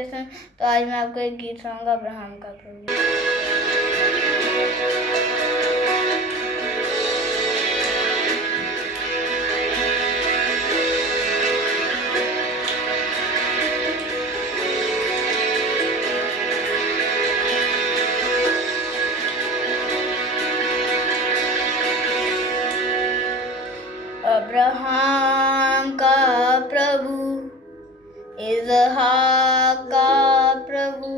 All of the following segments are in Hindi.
जैसे। तो आज मैं आपको एक गीत सुनाऊंगा अब्राहम का प्रभु। अब्राहम का प्रभु, इसहाक का प्रभु,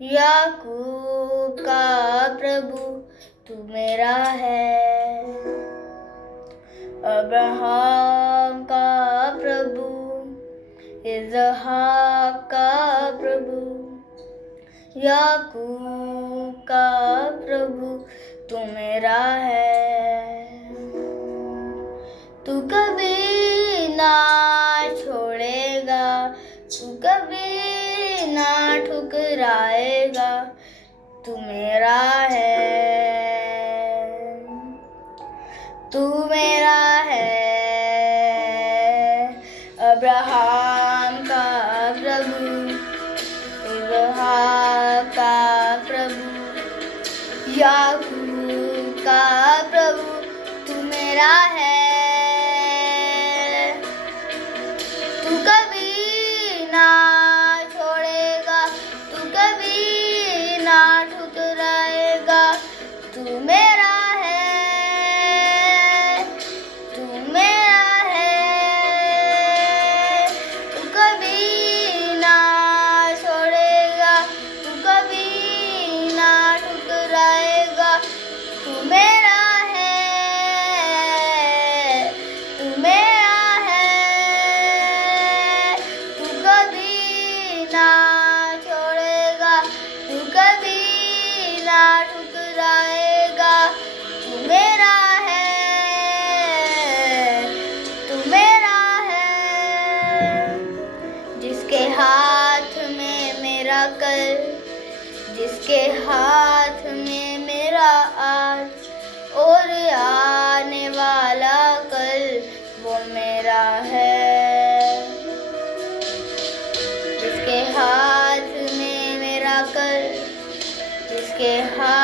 याकूब का प्रभु तू मेरा है। अब्राहम का प्रभु, इसहाक का प्रभु, याकूब का प्रभु तू मेरा है। तू कभी ना छोड़ेगा, तू कभी ना ठुकराएगा, तू मेरा है, तू मेरा है। अब्राहम का प्रभु, इसहाक का प्रभु, याकूब का प्रभु तू मेरा है। तू कभी ना छोड़ेगा, तू कभी ना ठुकराएगा, तू मेरा है, तू मेरा है। तू कभी ना छोड़ेगा, तू कभी ना ठुकराएगा, तू मेरा है, तू मेरा है। तू कभी ना छोड़ेगा, तू कभी ना ठुकराएगा, तू मेरा है, तू मेरा है। जिसके हाथ में मेरा कल, जिसके हाथ में मेरा आज और आने वाला कल, वो मेरा है। जिसके हाथ में मेरा कल, जिसके हाथ